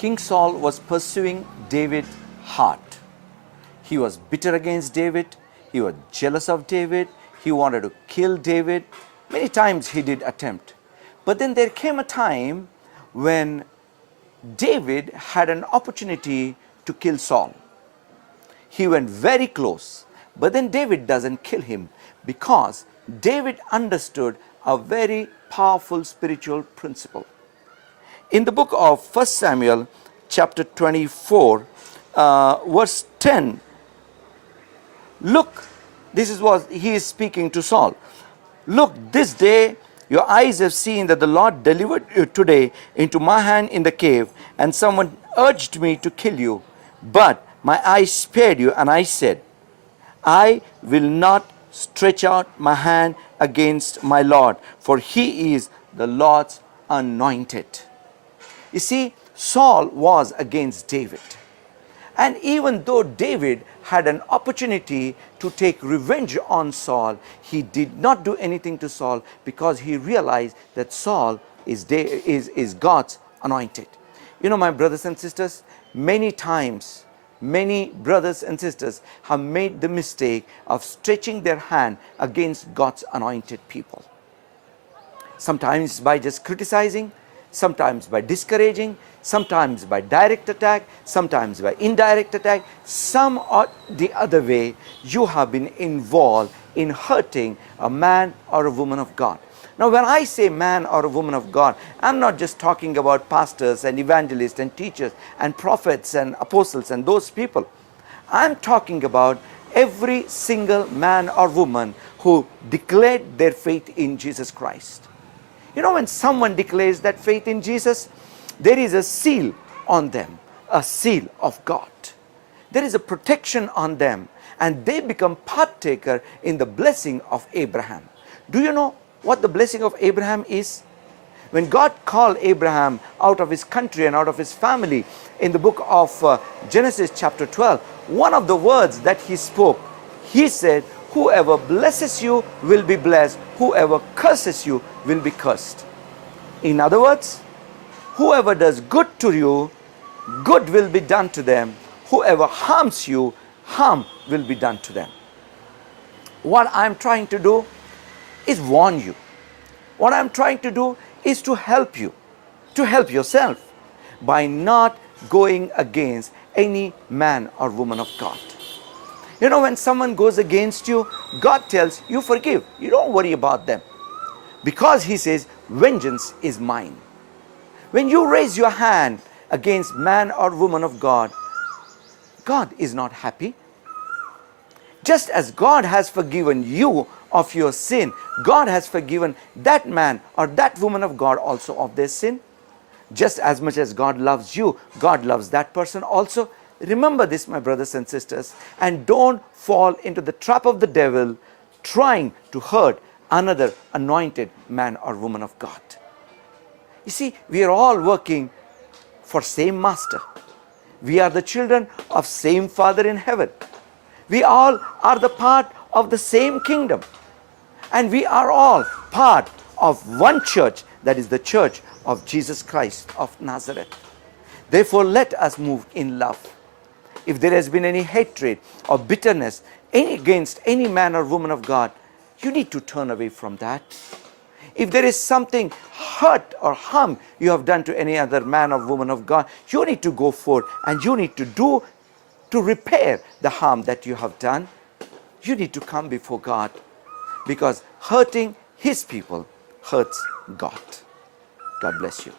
King Saul was pursuing David hard. He was bitter against David. He was jealous of David. He wanted to kill David. Many times he did attempt. But then there came a time when David had an opportunity to kill Saul. He went very close. But then David doesn't kill him because David understood a very powerful spiritual principle. In the book of 1 Samuel chapter 24, verse 10, look, this is what he is speaking to Saul. Look, this day your eyes have seen that the Lord delivered you today into my hand in the cave, and someone urged me to kill you. But my eyes spared you, and I said, I will not stretch out my hand against my Lord, for he is the Lord's anointed. You see, Saul was against David. And even though David had an opportunity to take revenge on Saul, he did not do anything to Saul because he realized that Saul is God's anointed. You know, my brothers and sisters, many times, many brothers and sisters have made the mistake of stretching their hand against God's anointed people. Sometimes by just criticizing, sometimes by discouraging, sometimes by direct attack, sometimes by indirect attack. Some or the other way, you have been involved in hurting a man or a woman of God. Now, when I say man or a woman of God, I'm not just talking about pastors and evangelists and teachers and prophets and apostles and those people. I'm talking about every single man or woman who declared their faith in Jesus Christ. You know, when someone declares that faith in Jesus, there is a seal on them, a seal of God. There is a protection on them, and they become partaker in the blessing of Abraham. Do you know what the blessing of Abraham is? When God called Abraham out of his country and out of his family in the book of Genesis chapter 12, one of the words that he spoke, he said, whoever blesses you will be blessed, whoever curses you will be cursed. In other words, whoever does good to you, good will be done to them. Whoever harms you, harm will be done to them. What I'm trying to do is warn you. What I'm trying to do is to help you, to help yourself by not going against any man or woman of God. You know, when someone goes against you, God tells you forgive. You don't worry about them. Because he says, vengeance is mine. When you raise your hand against man or woman of God, God is not happy. Just as God has forgiven you of your sin, God has forgiven that man or that woman of God also of their sin. Just as much as God loves you, God loves that person also. Remember this, my brothers and sisters, and don't fall into the trap of the devil trying to hurt another anointed man or woman of God. You see, we are all working for same master. We are the children of same Father in heaven. We all are the part of the same kingdom. And we are all part of one church, that is the church of Jesus Christ of Nazareth. Therefore, let us move in love. If there has been any hatred or bitterness against any man or woman of God, you need to turn away from that. If there is something hurt or harm you have done to any other man or woman of God, you need to go forward and you need to do to repair the harm that you have done. You need to come before God, because hurting his people hurts God. God bless you.